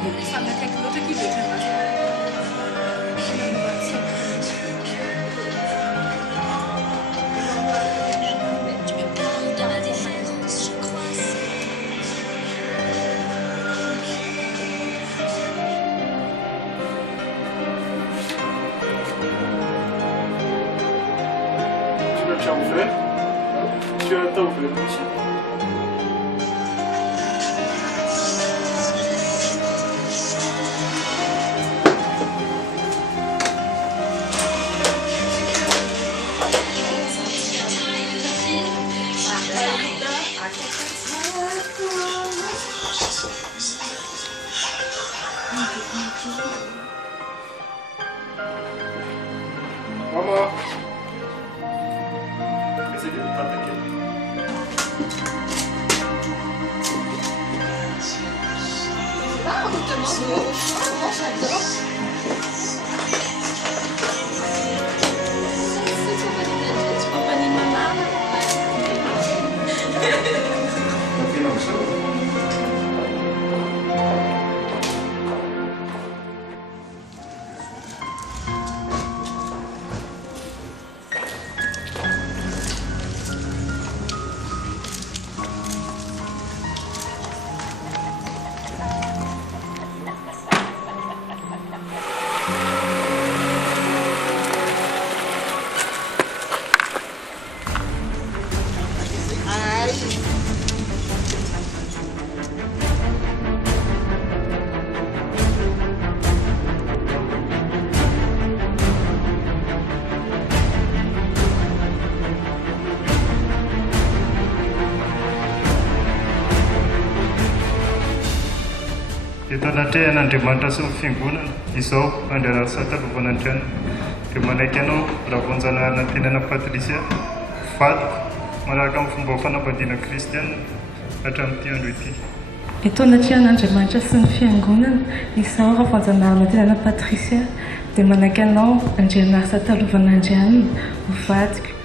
Tu as un temps pour le petit. Maman. Essaye de ne pas attaquer. Ah, on te demande moi j'adore. Tu compagnie de maman. Anatrehana Andriamanitra sy ny fiangonana izao andrarasa talofan'ny Andriana dia manaiky anao rahavonjana tenana Patrisia vadiko manaraka amin'ny fomba fanambadiana kristiana hatramin'ity andro ity. Eto anatrehana sy ny fiangonana izao rahavonjana tenana Patrisia dia manaiky anao andrarasa talofan'ny Andriana vadiko